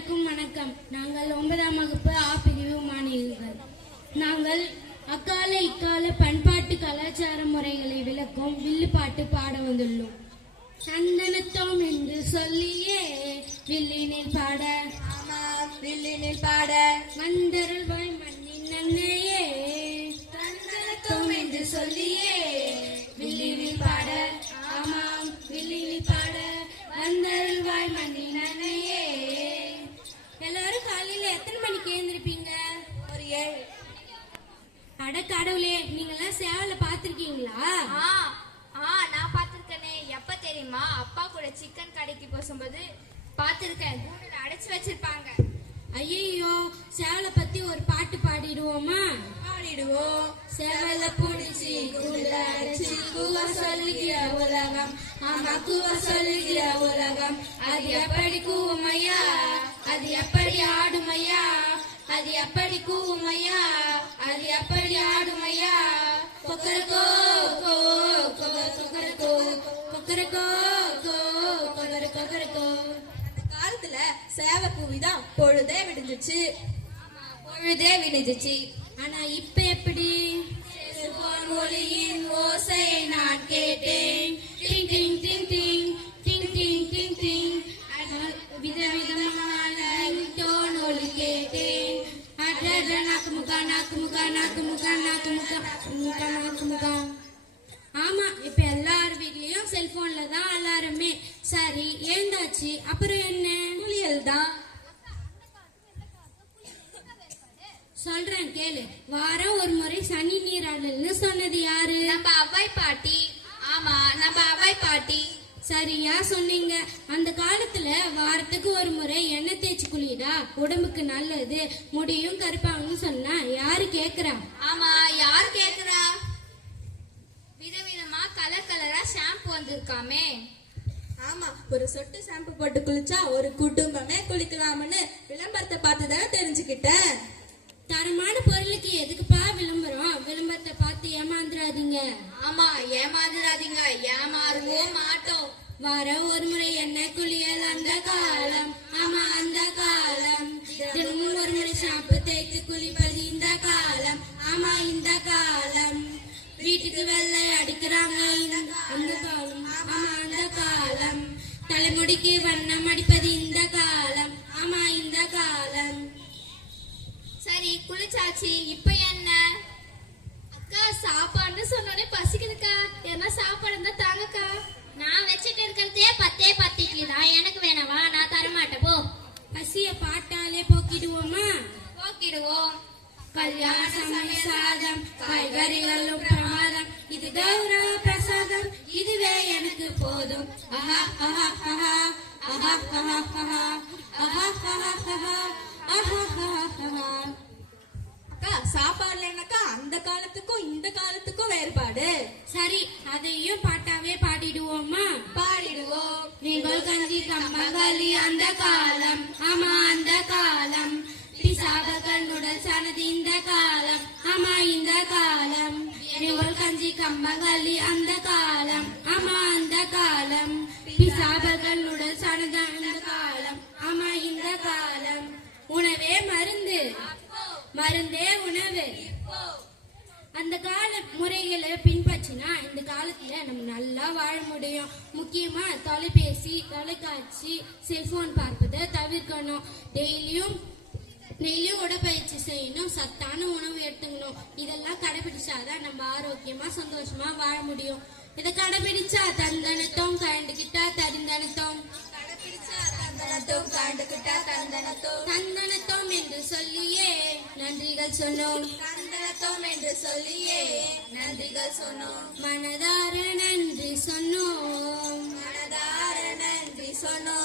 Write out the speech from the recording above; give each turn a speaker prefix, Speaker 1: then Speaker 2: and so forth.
Speaker 1: அனைவருக்கும் வணக்கம். நாங்கள் ஒன்பதாம் வகுப்பு ஆ பிரிவு மாணவிகள். நாங்கள் அக்கால இக்கால பண்பாட்டு கலாச்சார முறைகளை விளக்கும்
Speaker 2: வில்லு பாட்டு பாட
Speaker 1: வந்துள்ளோம். சந்தனத்தோம் என்று சொல்லியே வில்லினில் பாட. வில்லினில் பாட.
Speaker 2: வந்தருள்
Speaker 1: அட கடவுளே நீங்கெல்லாம் சேவல பாத்திருக்கீங்களா
Speaker 3: ஆ ஆ நான் பார்த்திருக்கேனே. எப்ப தெரியுமா? அப்பா கூட சிக்கன் கடைக்கு போகும்போது பார்த்திருக்கேன். கூண்டுல அடைச்சு வச்சிருப்பாங்க.
Speaker 1: ஐயோ சேவல பத்தி ஒரு பாட்டு பாடிடுவோமா?
Speaker 2: பாடிடுவோம்.
Speaker 1: சேவல புடிச்சு கூண்டுல அடைச்சு கூவ சொல்லுகிற உலகம். ஆமா கூவ சொல்லுகிற உலகம். அது எப்படி கூவுமையா? அது எப்படி ஆடுமையா? அது எப்படி கூவுமையா?
Speaker 2: சேவை பூவிதான் பொழுதே விடிஞ்சிச்சு.
Speaker 1: பொழுதே விடுதுச்சு ஆனா இப்ப எப்படி? மொழியின் ஒளியின் ஓசையை நான் கேட்டேன். டிங் டிங் டிங் டிங். டிங் டிங் டிங் டிங். விதவிதமான டோன் ஒலி கேட்டேன். நாக்கு முகா நாக்கு முகா நாக்கு முகா நாக்கு முகா முகா நாக்கு முகா. ஆமா இப்ப எல்லார் வீட்லயும் செல்போன்ல தான் அலாரமே. சரி ஏந்தாச்சு அப்புறம் என்ன?
Speaker 2: குளியல் தான்.
Speaker 1: சொல்றேன் கேளு. வாரம் ஒரு முறை சனி நீராடல்னு சொன்னது யாரு?
Speaker 3: நம்ம அவ்வை பாட்டி. ஆமா நம்ம அவ்வை பாட்டி.
Speaker 1: சரியா சொன்னீங்க. அந்த காலத்துல வாரத்துக்கு ஒரு முறை எண்ணெய் தேய்ச்சி குளிடா உடம்புக்கு நல்லது. முடியும் கருப்பாங்கன்னு சொன்னா யாரு கேக்குறா?
Speaker 3: ஆமா யார் கேக்குறா? விதவிதமா கலர் கலரா ஷாம்பு வந்திருக்காமே.
Speaker 2: ஆமா ஒரு சொட்டு ஷாம்பு போட்டு குளிச்சா ஒரு குடும்பமே குளிக்கலாம்னு விளம்பரத்தை பார்த்து தானே தெரிஞ்சுக்கிட்டேன்.
Speaker 1: தரமான பொருளுக்கு எதுக்குப்பா விளம்பரம்? விளம்பரத்தை பார்த்து ஏமாந்துடாதீங்க
Speaker 3: ஆமா ஏமாந்துடாதீங்க ஏமாறுவோம் மாட்டோம்.
Speaker 1: வாரம் ஒரு முறை எண்ணெய் குளியல் அந்த காலம். ஆமா அந்த காலம். தினமும் ஒரு முறை ஷாம்பு தேய்த்து குளிப்பது இந்த காலம். ஆமா இந்த காலம். வீட்டுக்கு வெள்ளை அடிக்கிறாங்க. இந்த- காலம் தலைமுடிக்கு வண்ணம் அடிப்பது இந்த காலம் ஆமா இந்த காலம்
Speaker 3: சரி குளிச்சாச்சு. இப்ப என்ன? அக்கா சாப்பாடுன்னு சொன்னோடனே பசிக்குதுக்கா. ஏன்னா சாப்பாடு இருந்தா
Speaker 1: கல்யாண சமய சாதம் காய்கறிகளும் பிரமாதம் இது கௌரவ பிரசாதம் இதுவே எனக்கு போதும் ஆஹா ஆஹா ஆஹா ஆஹா ஆஹா ஆஹா ஆஹா ஆஹா ஆஹா ஆஹா
Speaker 2: அக்கா சாப்பாடுல என்னக்கா அந்த காலத்துக்கும் இந்த காலத்துக்கும் வேறுபாடு
Speaker 1: சரி அதையும் பாட்டாவே பாடிடுவோமா
Speaker 2: பாடிடுவோம்
Speaker 1: நீங்கள் கஞ்சி கம்மங்களி அந்த காலம் நீங்கள் அந்த காலம் ஆமா அந்த காலம் பிசாபர்கள் சனதான அந்த காலம் ஆமா இந்த காலம். உணவே மருந்து மருந்தே உணவு. அந்த கால முறைகளை பின்பற்றினா இந்த காலத்துல நம்ம நல்லா வாழ முடியும். முக்கியமா தொலைபேசி தொலைக்காட்சி செல்போன் பார்ப்பதை தவிர்க்கணும். டெய்லியும் டெய்லியும் உடற்பயிற்சி செய்யணும் சத்தான உணவு எடுத்துக்கணும். இதெல்லாம் கடைபிடிச்சாதான் நம்ம ஆரோக்கியமா சந்தோஷமா வாழ முடியும். இதை கடைபிடிச்சா தந்தனத்தோம் கண்டுகிட்டா தரிந்தனத்தோம்.
Speaker 2: தந்தனத்தோம்
Speaker 1: தந்தனத்தோம் என்று சொல்லியே நன்றிகள் சொன்னோம்
Speaker 2: தந்தனத்தோம் என்று சொல்லியே நன்றிகள் சொன்னோம்
Speaker 1: மனதார நன்றி சொன்னோம்.
Speaker 2: மனதார நன்றி சொன்னோம்.